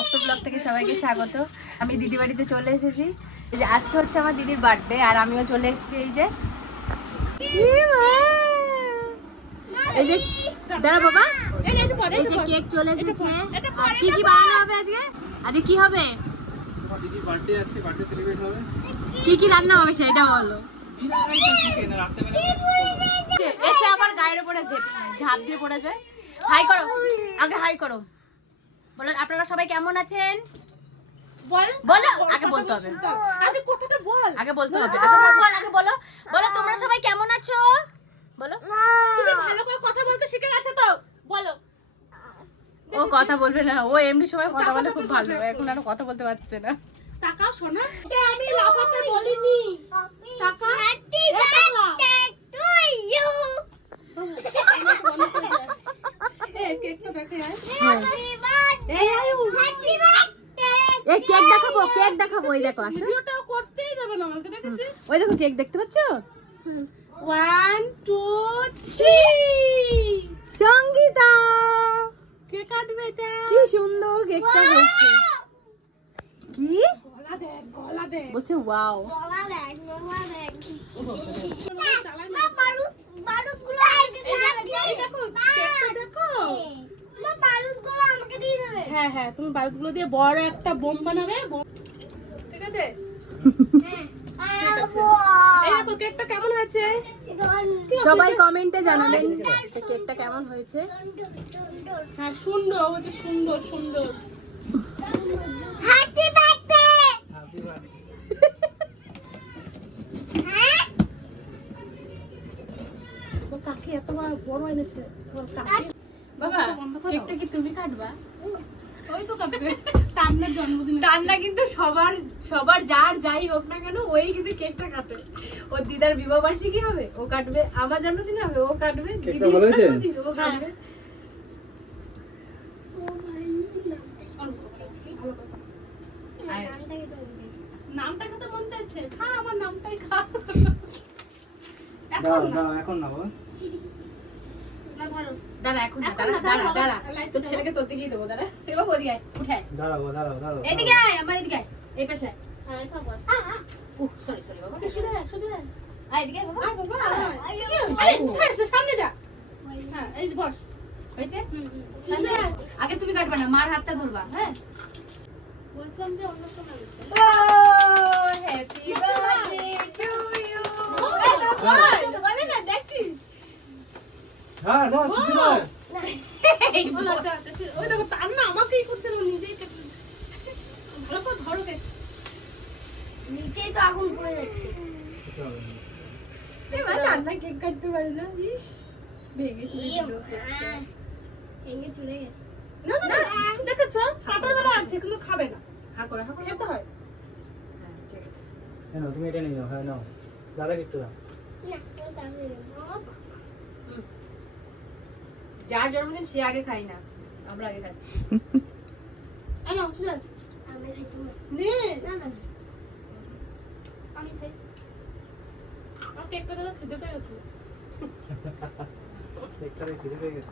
ভক্ত ব্লগ থেকে সবাইকে স্বাগত। আমি দিদি বাড়িতে চলে এসেছি। যে আজকে হচ্ছে আমার দিদির বার্থডে আর আমিও চলে এসেছি এই যে। এই যে, দাঁড়া বাবা। এই যে কেক চলে এসেছে। আর কি কি বানানো হবে আজকে? আজকে কি হবে? আমার কি কি রান্না হবে সেটা বলো। এসে আবার গায়ের উপরে ঝাঁপ দিয়ে পড়েছে। হাই করো, আগে হাই করো। বলো আপনারা সবাই কেমন আছেন? বল বলো আগে বলতে হবে। আগে কথাটা বল। আগে বলতে হবে। আচ্ছা, বল আগে বলো। বলো তোমরা সবাই কেমন আছো? বলো। তুমি ভালো করে কথা বলতে শিখে গেছো তো? বলো। ও কথা বলবে না। ও এমনি সময় কথা বলে খুব ভালো। এখন আর কথা বলতে পারছে না। টাকাও শোনা। আমি লাফাতে বলিনি। টাকা হ্যাপি বার্থডে টু ইউ কেকটা দেখে আয় এই আয়ু হ্যাপি বার্থডে এই কেক দেখাবো কেক দেখাবো ওই দেখো আসো। ভিডিওটাও করতেই দেবে না আমাকে দেখেছিস? ওই দেখো কেক দেখতে পাচ্ছো? One two three Sangeeta! কে কাটবে এটা? কি সুন্দর কেকটা হয়েছে। কি? গলা দেখ গলা দেখ। বলছে ওয়াও এই দেখো কেকটা দেখো হ্যাঁ হ্যাঁ তুমি বালুগুলো দিয়ে বড় একটা বোম বানাবে কেকটা কেমন হয়েছে? সবাই কমেন্টে জানাবেন কেকটা কেমন হয়েছে। হ্যাঁ সুন্দর হচ্ছে সুন্দর সুন্দর। হ্যাপি বার্থডে ও কাকি এত বড় এনেছে। বাবা কেকটা কি তুমি কাটবা? ওই তো কাটবে টান্নার জন্মদিন। রান্না কিন্তু সবার সবার যার যাই হোক না কেন ওই কিন্তু কেকটা কাটে। ওর দিদার বিবাহ বার্ষিকী হবে ও কাটবে আমার জন্মদিন হবে ও কাটবে দিদির জন্মদিন ও কাটবে। নামটা খেতে মন চাইছে? খা আমার নামটাই খা। এখন দাঁড়াও না। দাঁড়াও এখন না। দাঁড়া এখন দাঁড়া দাঁড়া দাঁড়া তোর ছেলেকে তোর দিকেই দেবো দাঁড়া। এবার ওদিকে আয়, দাঁড়াও দাঁড়াও দাঁড়াও এদিকে আয় আমার এদিকে আয়। এই পাশে আয়। এটা বস। উহ সরি সরি বাবা। সোজা সোজা আয় এদিকে বাবা। আয় বাবা, আয়। আয়, কি হয়েছে? আরে, সামনে যা। হ্যাঁ এই বস। হয়েছে? হুম, হুম। সামনে আয়। আগে তুমি কাটবে না মার হাতটা ধরবা হ্যাঁ? বলছিলাম যে অন্য সময় to you. এই তো বল, বলে না, দেখছিস? হ্যাঁ না সুচি না এই বল, আচ্ছা, আচ্ছা, ওই দেখো, তার না আমাকেই করতে হবে, নিজেই কেটে ভালো করে ধরো কেক। নিচেই তো আগুন পড়ে যাচ্ছে। এবার রান্না কেক কাটতে পারে না ইস। ভেঙে চুরে ভেঙে চলে গেছে। না, না, না, দেখেছ? কাঁটা ধরা আছে, কিন্তু খাবে না। হা করে হা করে। খেতে হয়। হ্যাঁ ঠিক আছে। হ্যাঁ তুমি এটা নিয়ে যাও হ্যাঁ নাও। দাদাকে একটু দাও। না নেব। যার জন্মদিন সে আগে খাই না আমরা আগে খাই। এই নাও, আমি খাইতে নে, না। না না। আমি খাই। আমার কেকটা দেখে খিদে পেয়ে গেছে। একটা খিদে পেয়ে গেছে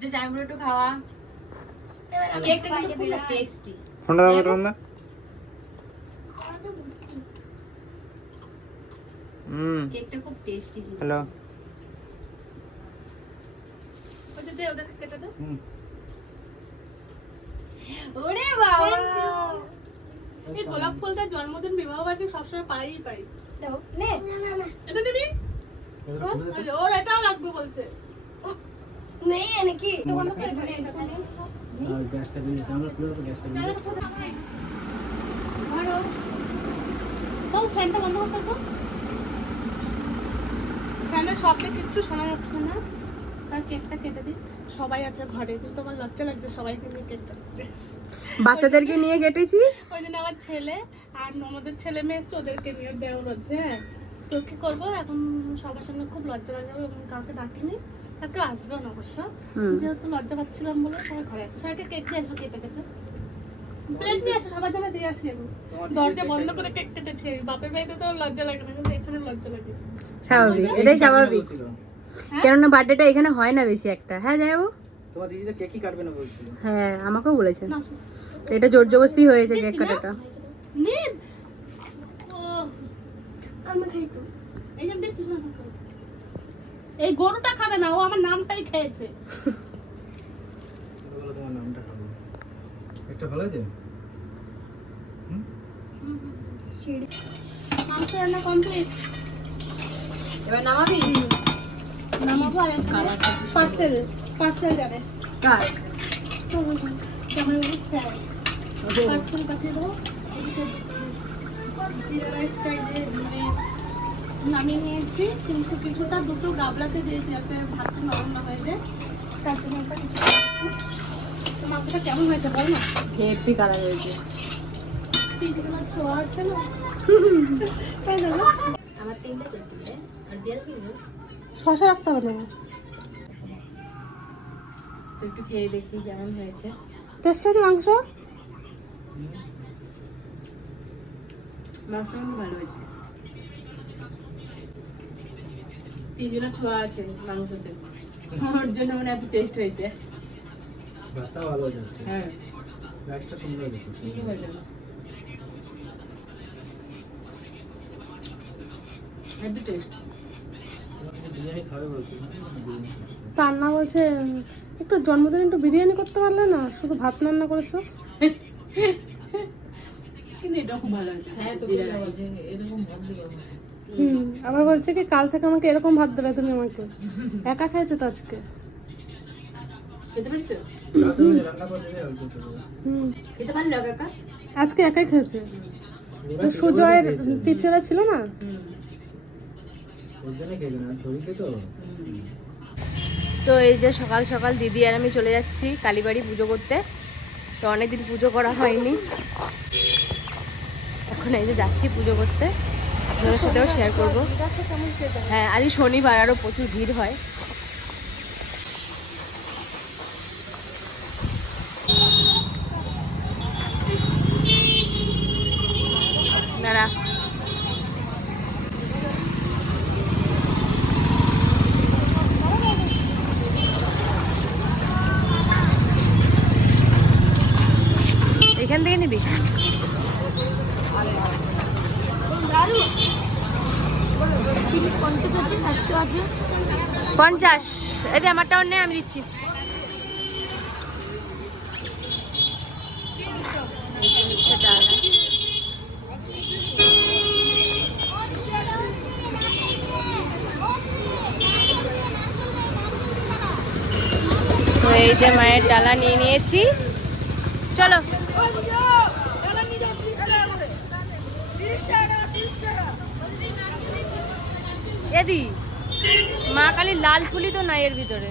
যে জামরুল একটু খাওয়া কেকটা কিন্তু খুব টেস্টি। হুম। কেকটা খুব টেস্টি হ্যালো ওই যে দে, ওদেরকে কেটে দে। ওরে বাবা। এই গোলাপ ফুলটা জন্মদিন বিবাহ বার্ষিক সবসময় পাই পাই। দাও, নে। না না না। এটা নিবি? এবার খুলে দাও ওই যে, ওর এটাও লাগবে বলছে। নেই নাকি? এটা বন্ধ করে দে। আর গ্যাসটা দিয়ে আমরা খুলে গ্যাসটা দিয়ে ধরো। বল, ফ্যানটা বন্ধ করতে তো ফ্যানের শব্দে কিচ্ছু শোনা যাচ্ছে না। কেকটা কেটে দিই সবাই আছে ঘরে তোমার লজ্জা লাগছে সবাইকে নিয়ে কেকটা। বাচ্চাদেরকে নিয়ে কেটেছি। ওই জন্য আমার ছেলে আর আমাদের ছেলে মেয়ে এসছে ওদেরকে নিয়ে দেওয়া হচ্ছে হ্যাঁ। তো কি করব? এখন সবার সামনে খুব লজ্জা এবং কাউকে ডাকিনি। আর কেউ আসবেও না অবশ্য। যেহেতু লজ্জা পাচ্ছিলাম বলে সবাই ঘরে আছে। সবাইকে কেক দিয়ে আসব কেটে কেটে প্লেট নিয়ে আসো সবার জন্য দিয়ে আসি দরজা বন্ধ করে কেক কেটেছি। বাপের বাড়িতে তো লজ্জা লাগে না কিন্তু এখানে লজ্জা লাগে। স্বাভাবিক এটাই স্বাভাবিক? কেননা বার্থডেটা এখানে হয় না বেশি একটা। হ্যাঁ যাই তোমার দিদি তো কেকই কাটবে না বলছিল। হ্যাঁ আমাকেও বলেছে। এটা জোর জবরদস্তি হয়েছে কেক কাটাটা। নিন ও। আমি খাই তো। এই গরুটা খাবে না ও আমার নামটাই খেয়েছে। তোমার নামটা খাব? একটা ভালো আছে? মাংস রান্না কমপ্লিট। এবার নামাবি? নামাবো আর পার্সেল পার্সেল যাবে। কার? পার্সেল পাঠিয়ে দেবো জিরা রাইসটা যে মানে নামিয়ে নিয়েছি কিন্তু কিছুটা দুটো গাবলাতে দিয়েছি যাতে ভাতটা নরম না হয়ে যায়। তার জন্য একটা কিছু তো মাংসটা কেমন হয়েছে বল না? হেপি কালার হয়েছে। ছোঁয়া আছে না? তাই না? আমার তিনটে আর দিয়ে শশা রাখতে হবে না। তো একটু খেয়ে দেখি কেমন হয়েছে। টেস্ট হয়েছে মাংস? মাংস কিন্তু ভালো হয়েছে। তিনজনের ছোঁয়া আছে মাংসতে। ওর জন্য মানে এত টেস্ট হয়েছে। ভাতটা ভালো আছে হ্যাঁ। রাইসটা সুন্দর দেখো ঠিকই হয়েছে। হেভি টেস্ট বিরিয়ানি খাবে বলছিল বিরিয়ানি রান্না বলছে। একটু জন্মদিন একটু বিরিয়ানি করতে পারলে না? শুধু ভাত রান্না করেছ? কিন্তু এটা খুব ভালো আছে। হ্যাঁ এরকম হুম আবার বলছে কি কাল থেকে আমাকে এরকম ভাত দেবে তুমি আমাকে। একা খেয়েছো তো আজকে? আজকে একাই খেয়েছে। সুজয়ের টিচাররা ছিল না হুম ওর জন্য খেয়েছে না শরীরকে তো? এই যে সকাল সকাল দিদি আর আমি চলে যাচ্ছি কালীবাড়ি পুজো করতে। তো অনেকদিন পুজো করা হয়নি। এখন এই যে যাচ্ছি পুজো করতে। আপনাদের সাথেও শেয়ার করব। হ্যাঁ আজ শনিবার আরও প্রচুর ভিড় হয়। এখান থেকে পঞ্চাশ যে আমারটাও নেই আমি দিচ্ছি। এই যে মায়ের ডালা নিয়ে নিয়েছি। চলো। এদি মা কালী লাল ফুলি তো নাই এর ভিতরে।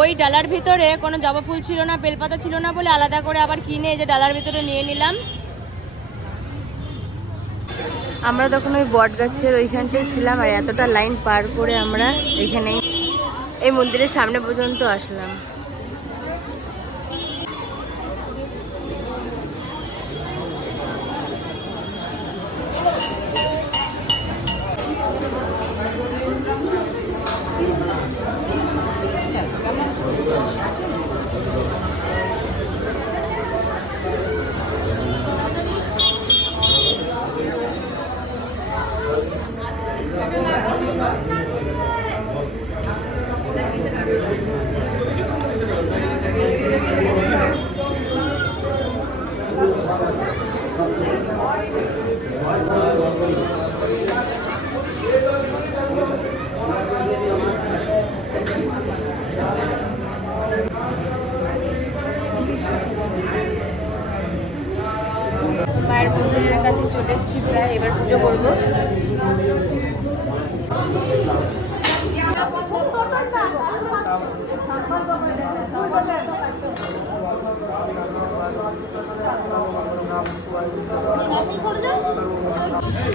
ওই ডালার ভিতরে কোনো জবা ফুল ছিল না বেলপাতা ছিল না বলে আলাদা করে আবার কিনে এই যে ডালার ভিতরে নিয়ে নিলাম। আমরা তখন ওই বট গাছের ওইখানটায় ছিলাম আর এতটা লাইন পার করে আমরা এখানে এই মন্দিরের সামনে পর্যন্ত আসলাম মায়ের মন্দিরের কাছে চলে এসেছি প্রায় এবার পুজো করব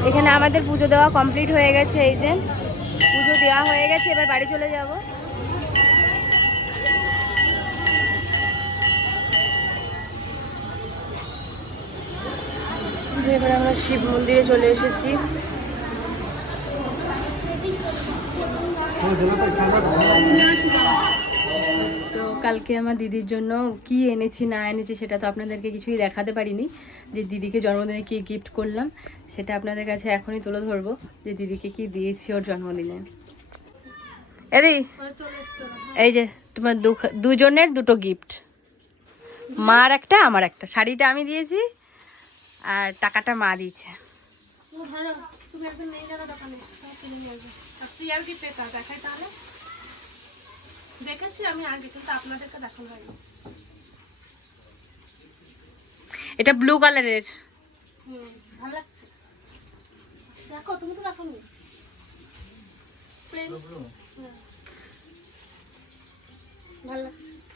এখানে আমাদের পুজো দেওয়া কমপ্লিট হয়ে গেছে, এই যে। পুজো দেওয়া হয়ে গেছে, এবার বাড়ি চলে যাব। এবার আমরা শিব মন্দিরে চলে এসেছি। তো কালকে আমার দিদির জন্য কি এনেছি, না এনেছি সেটা তো আপনাদেরকে কিছুই দেখাতে পারিনি। যে দিদিকে জন্মদিনে কি গিফট করলাম, সেটা আপনাদের কাছে এখনই তুলে ধরবো যে দিদিকে কি দিয়েছি ওর জন্মদিনে। এদি। এই যে তোমার দুজনের দুটো গিফট মার একটা, আমার একটা। শাড়িটা আমি দিয়েছি আর টাকাটা মা দিয়েছে। তুমি দোকানে সব কিনে আর কি পেতা? দেখাই তাহলে। দেখেছি আমি আগে কিন্তু আপনাদেরকে দেখানো হয়নি। এটা ব্লু কালারের হুম ভালো লাগছে। দেখো তুমি তো দেখো নি Friends, লাগছে।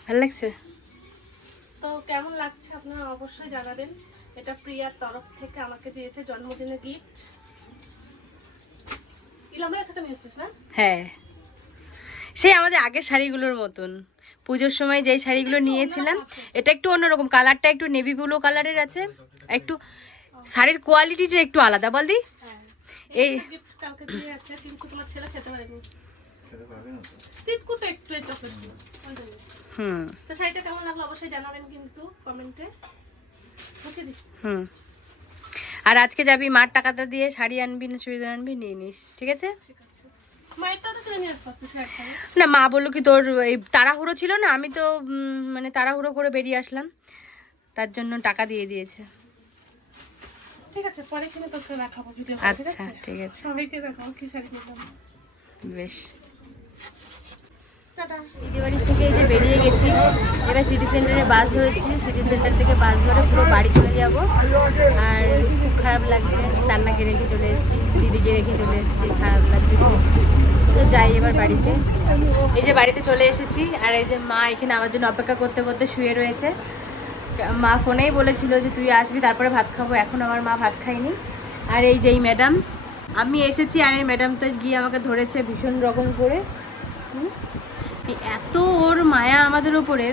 ভালো লাগছে? তো কেমন লাগছে আপনারা অবশ্যই জানাবেন। এটা প্রিয়ার তরফ থেকে আমাকে দিয়েছে জন্মদিনের গিফট ইলামরা থেকে নিয়েছিস না? হ্যাঁ। সেই আমাদের আগের শাড়িগুলোর মতন। পুজোর সময় যেই শাড়িগুলো নিয়েছিলাম এটা একটু অন্যরকম কালারটা একটু নেভি ব্লু কালারের আছে একটু শাড়ির কোয়ালিটিটা একটু আলাদা। বল দি। হ্যাঁ এই হুম। শাড়িটা কেমন লাগল অবশ্যই জানাবেন কিন্তু কমেন্টে। হুম। আর আজকে যাবি মার টাকাটা দিয়ে শাড়ি আনবি না চুড়িদার আনবি নিয়ে নিস ঠিক আছে। না মা বলল কি তোর এই তাড়াহুড়ো ছিল না? আমি তো মানে তাড়াহুড়ো করে বেরিয়ে আসলাম। তার জন্য টাকা দিয়ে দিয়েছে। ঠিক আছে পরে কিনে তোকে দেখাবো ভিডিও আচ্ছা ঠিক আছে। সবাইকে দেখাবো কি শাড়ি নিলাম বেশ। থেকে এই যে বেরিয়ে গেছি এবার সিটি সেন্টারে বাস ধরেছি। সিটি সেন্টার থেকে বাস ধরে পুরো বাড়ি চলে যাব। আর খুব খারাপ লাগছে তান্নাকে রেখে চলে এসেছি দিদিকে রেখে চলে এসেছি খারাপ লাগছে খুব। তো যাই এবার বাড়িতে। এই যে বাড়িতে চলে এসেছি, আর এই যে মা এখানে আমার জন্য অপেক্ষা করতে করতে শুয়ে রয়েছে। মা ফোনেই বলেছিল যে তুই আসবি, তারপরে ভাত খাব, এখন আমার মা ভাত খায়নি। আর এই যে এই ম্যাডাম, আমি এসেছি আর এই ম্যাডাম তো গিয়ে আমাকে ধরেছে ভীষণ রকম করে। এত ওর মায়া আমাদের ওপরে।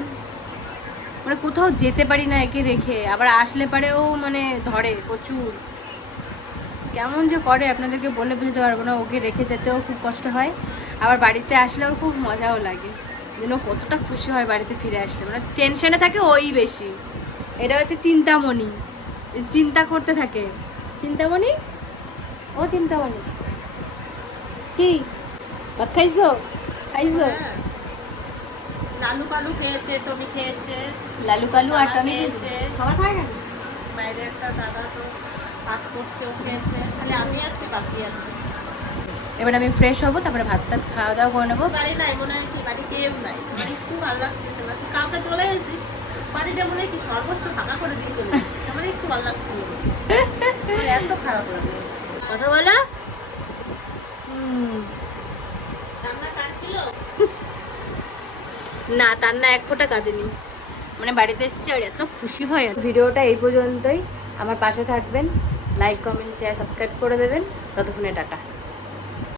মানে কোথাও যেতে পারি না একে রেখে, আবার আসলে পারেও মানে ধরে প্রচুর। কেমন যে করে আপনাদেরকে বলে বুঝতে পারব না ওকে রেখে যেতেও খুব কষ্ট হয়। আবার বাড়িতে আসলে ওর খুব মজাও লাগে। যেন কতটা খুশি হয় বাড়িতে ফিরে আসলে। মানে টেনশনে থাকে ওই বেশি। এটা হচ্ছে চিন্তামণি। চিন্তা করতে থাকে। চিন্তামণি? ও চিন্তামণি। কি? খাইছো? খাইছো? লালু কালু খেয়েছে টমি খেয়েছে লালু কালু আর টমি খেয়েছে। সবার খায় না বাইরে একটা দাদা তো কাজ করছে ও খেয়েছে খালি আমি আর কি বাকি আছি। এবার আমি ফ্রেশ হব তারপরে ভাত টাত খাওয়া দাওয়া করে নেব। বাড়ি নাই মনে হয় কি বাড়ি কেউ নাই। আমার একটু ভালো লাগতেছে না। তুই কালকে চলে এসেছিস বাড়িটা মনে হয় কি সর্বস্ব ফাঁকা করে দিয়ে চলে এসেছিস। আমার একটু ভালো লাগছিল এত খারাপ লাগল কথা বলো। হুম, কাজ ছিল? না তার না এক ফোঁটা কাঁদেনি মানে বাড়িতে এসেছি আর এত খুশি হয় ভিডিওটা এই পর্যন্তই। আমার পাশে থাকবেন। লাইক কমেন্ট শেয়ার সাবস্ক্রাইব করে দেবেন। ততক্ষণে টাটা।